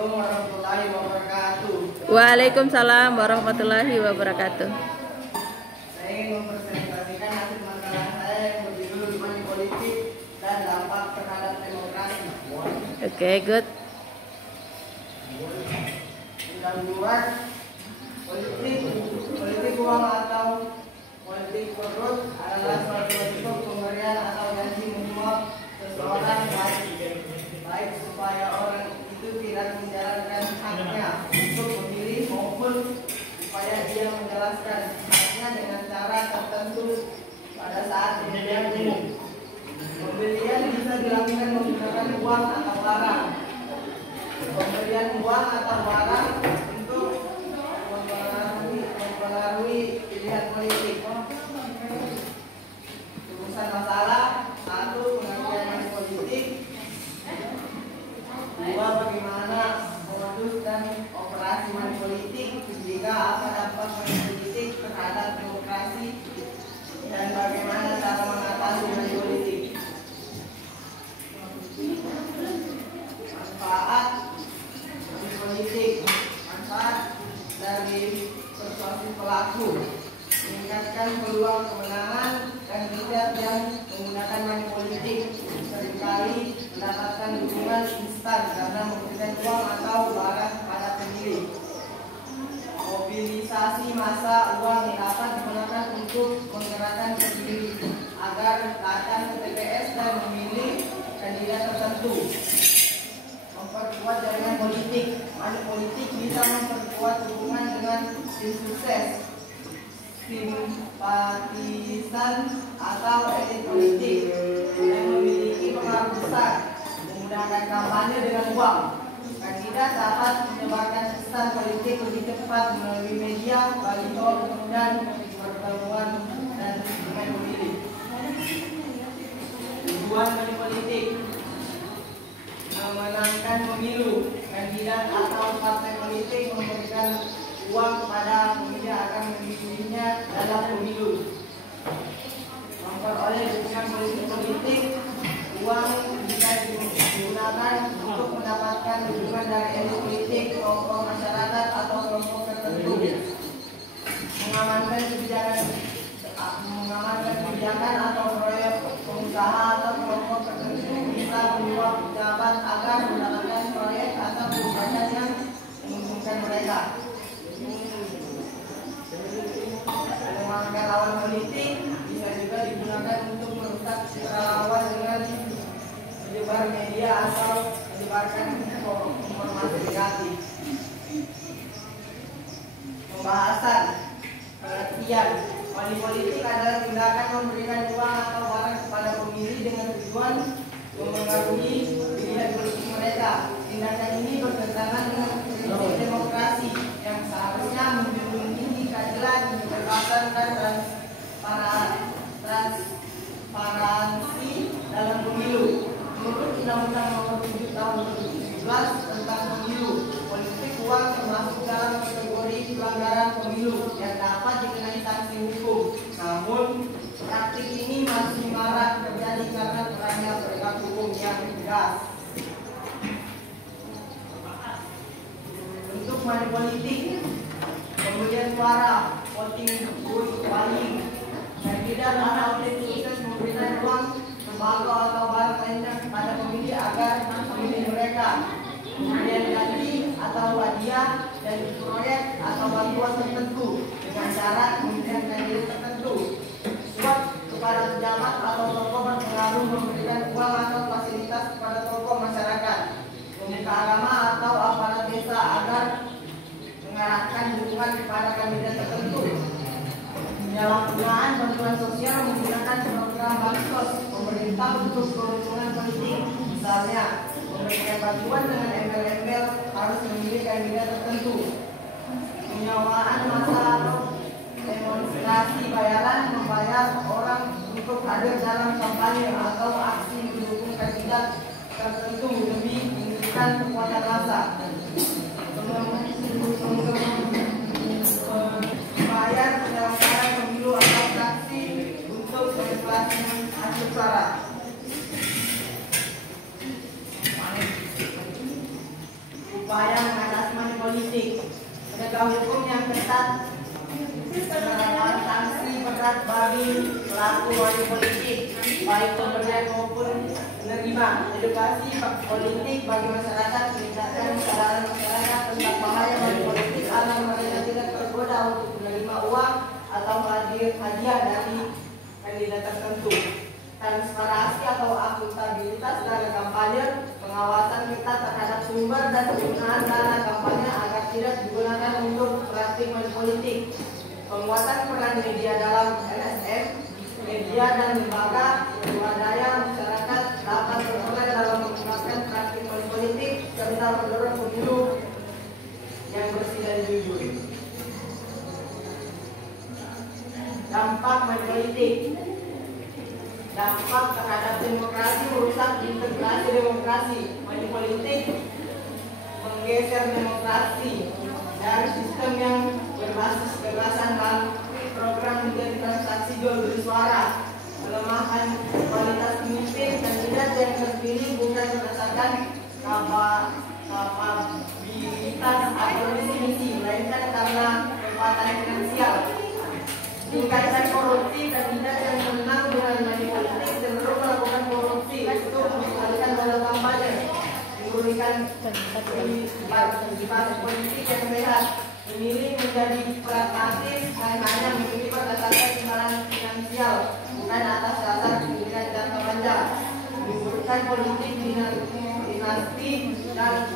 Assalamualaikum warahmatullahi wabarakatuh. Waalaikumsalam warahmatullahi wabarakatuh. Saya ingin mempresentasikan hasil makalah saya yang berjudul Money Politik dan Dampak Terhadap Demokrasi. Oke, good. Pendahuluan politik uang atau politik perut adalah suatu bentuk pemberian atau janji menyuap seseorang baik supaya orang itu tidak menjalankan haknya untuk memilih maupun supaya dia menjelaskan haknya dengan cara tertentu pada saat pemilihan umum. Pembelian bisa dilakukan menggunakan uang atau barang. Pembelian uang atau barang untuk mempengaruhi pilihan politik. Urusan masalah: 1. Pengertian money politik. 2. Bagaimana modus dan operasi money politik. 3. Apa dampak money politik terhadap demokrasi dan bagaimana cara mengatasi money politik. Manfaat money politik. Manfaat dari persuasi pelaku: meningkatkan peluang kemenangan. Kandidat yang menggunakan money politik seringkali mendapatkan dukungan instan karena memberikan uang atau barang pada pemilih. Mobilisasi massa: uang yang dapat digunakan untuk menggerakkan pemilih agar datang ke TPS dan memilih kandidat tertentu. Memperkuat jaringan politik. Money politik bisa memperkuat hubungan dengan tim sukses, simpatisan atau elit politik yang memiliki pengaruh besar, memudahkan kampanye dengan uang. Kandidat dapat menyebarkan pesan politik lebih cepat melalui media, baliho, dan pertemuan dan dukungan pemilih. Tujuan money politik: memenangkan pemilu. Kandidat atau partai politik memberikan uang kepada pemilih akan memilihnya dalam pemilu. Memperoleh dukungan politik. Uang bisa digunakan untuk mendapatkan dukungan dari elit politik, kelompok masyarakat atau kelompok tertentu. Mengamankan kebijakan atau proyek pengusaha atau kelompok tertentu bisa menyuap pejabat agar mendapatkan proyek atau kebijakan yang menguntungkan mereka. Mengangkat lawan politik bisa juga digunakan untuk merusak citra lawan dengan menyebar media atau menyebarkan informasi negatif. Pembahasan. Pengertian: money politik adalah tindakan memberikan uang atau barang kepada pemilih dengan tujuan mempengaruhi pilihan politik mereka. Tindakan ini bertentangan dengan prinsip demokrasi yang seharusnya menjunjung tinggi keadilan, kebebasan, dan transparansi dalam pemilu. Menurut Undang-Undang Nomor 7 Tahun 2017 tentang Pemilu, politik uang termasuk dalam kategori pelanggaran pemilu yang dapat dikenai sanksi hukum. Namun, praktik ini masih marak terjadi karena kurangnya penegak hukum yang tegas. Bentuk money politik: pembelian suara, voting booth buying. Kandidat atau tim sukses memberikan uang, sembako atau barang lainnya kepada pemilih agar memilih mereka. Pemberian janji atau hadiah dari proyek atau bantuan tertentu dengan syarat memberikan kandidat tertentu. Suap kepada pejabat atau tokoh berpengaruh memberikan uang atau fasilitas kepada tokoh masyarakat, pemuka agama atau aparat desa agar mengarahkan dukungan kepada kandidat tertentu. Penyalahgunaan bantuan sosial menggunakan program bansos pemerintah untuk keuntungan politik. Misalnya, memberikan bantuan dengan embel-embel harus memilih kandidat tertentu. Penyewaan massa atau demonstrasi bayaran: membayar orang untuk hadir dalam kampanye atau aksi mendukung kandidat tertentu demi menunjukkan kekuatan massa. Membayar penyelenggara pemilu atau saksi untuk manipulasi hasil suara. upaya mengatasi money politik, penegak hukum yang ketat, penerapan sanksi berat bagi pelaku money politik, baik pemberian maupun penerima, edukasi politik bagi masyarakat, meningkatkan kesadaran masyarakat tentang bahaya money politik agar mereka tidak tergoda untuk menerima uang atau hadiah dari kandidat tertentu. Transparansi atau akuntabilitas dana kampanye, pengawasan ketat terhadap sumber dan penggunaan dana kampanye agar tidak digunakan untuk praktik money politik. Penguatan peran media dalam LSM, media dan lembaga swadaya masyarakat dapat berperan dalam mengembangkan praktik money politik serta mendorong pemilu yang bersih dan jujur. Dampak money politik. Dampak terhadap demokrasi merusak integrasi demokrasi. Money politik menggeser demokrasi dari sistem yang berbasis kebebasan dan program menjadi transaksi jual beli suara, melemahkan kualitas pemimpin kandidat yang terpilih bukan berdasarkan kapabilitas atau misi, melainkan karena kekuatan finansial. Tingkatkan korupsi, kandidat yang menang dengan money politik cenderung melakukan korupsi untuk mengeluarkan dana kampanye, memberikan partisipasi politik yang sehat, memilih menjadi pragmatis dan hanya memilih berdasarkan imbalan finansial, bukan atas dasar pendidikan jangka panjang, menimbulkan politik dinasti dan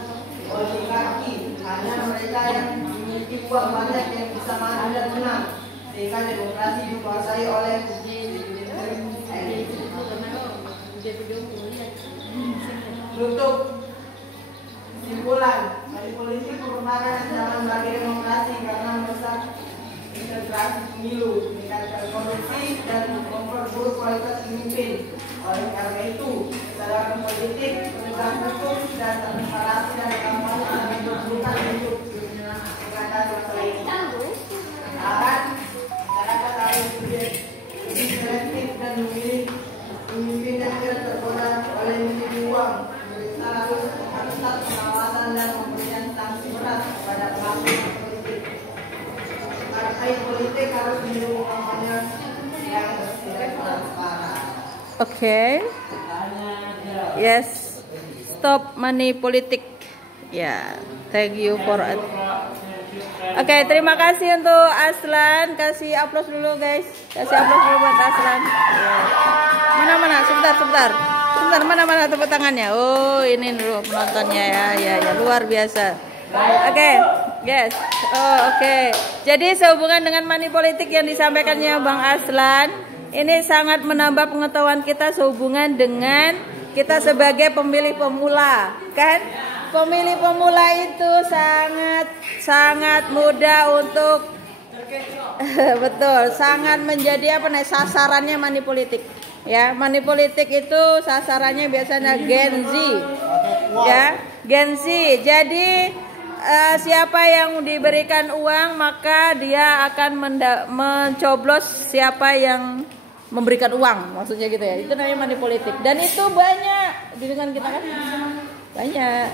oligarki, hanya mereka yang memiliki uang banyak yang bisa maju dan menang, sehingga demokrasi dikuasai oleh elit. Untuk kesimpulan, money politik merupakan ancaman bagi demokrasi karena merusak integrasi pemilu, meningkatkan korupsi dan memperburuk kualitas pemimpin. Oleh karena itu, kesadaran politik, penegakan hukum dan transparansi dari kampanye akan diperlukan untuk mengatasi masalah ini. Agar masyarakat harus lebih selektif dan memilih pemimpin yang tidak tergoda oleh mimpi uang. Kita harus memperketat pengawasan dan memberikan sanksi berat kepada pelaku politik. Partai politik harus mendukung kampanye yang bersih dan transparan. Okay. Yes. Stop money politik. Ya, thank you for it. Oke, terima kasih untuk Aslan. Kasih aplaus dulu, guys. Kasih aplaus dulu buat Aslan. Mana? Sebentar. Mana tepuk tangannya? Oh, ini dulu penontonnya ya. Luar biasa. Oke, yes. Oh, oke. Jadi sehubungan dengan money politik yang disampaikannya Bang Aslan, ini sangat menambah pengetahuan kita sehubungan dengan kita sebagai pemilih pemula, kan? Pemilih pemula itu sangat mudah untuk betul, sangat menjadi sasarannya money politik. Ya, money politik itu sasarannya biasanya Gen Z. Ya, Gen Z. Jadi siapa yang diberikan uang maka dia akan mencoblos siapa yang memberikan uang, maksudnya gitu ya. Itu namanya money politik. Dan itu banyak di lingkungan kita kan? Banyak.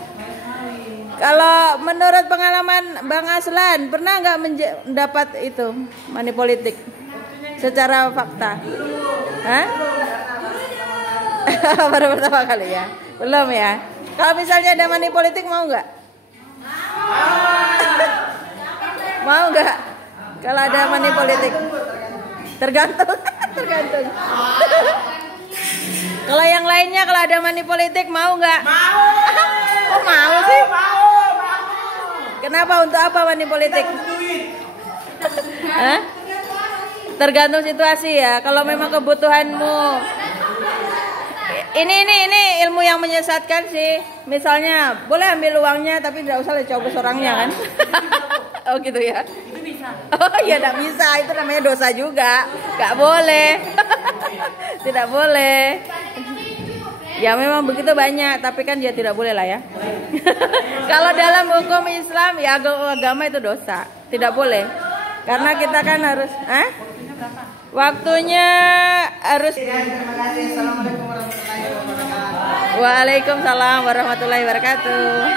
Kalau menurut pengalaman Bang Aslan, pernah nggak mendapat itu money politik secara fakta? Hah? Baru pertama kali ya? Belum ya? Kalau misalnya ada money politik mau nggak? Mau nggak? Kalau ada money politik? Tergantung. Kalau yang lainnya kalau ada money politik mau nggak? Mau. Kok mau sih? Mau. Kenapa? Untuk apa money politik? Hah? Tergantung situasi ya. Kalau memang kebutuhanmu, ini ilmu yang menyesatkan sih. Misalnya boleh ambil uangnya tapi tidak usah coblos orangnya kan? Oh gitu ya? Itu bisa. Oh iya tidak bisa. Itu namanya dosa juga. Gak boleh. Tidak boleh. Ya memang begitu banyak, tapi kan dia tidak boleh lah ya. Kalau dalam hukum Islam ya agama itu dosa, tidak boleh. Karena kita kan harus, waktunya harus. Terima kasih. Assalamualaikum warahmatullahi wabarakatuh. Waalaikumsalam warahmatullahi wabarakatuh.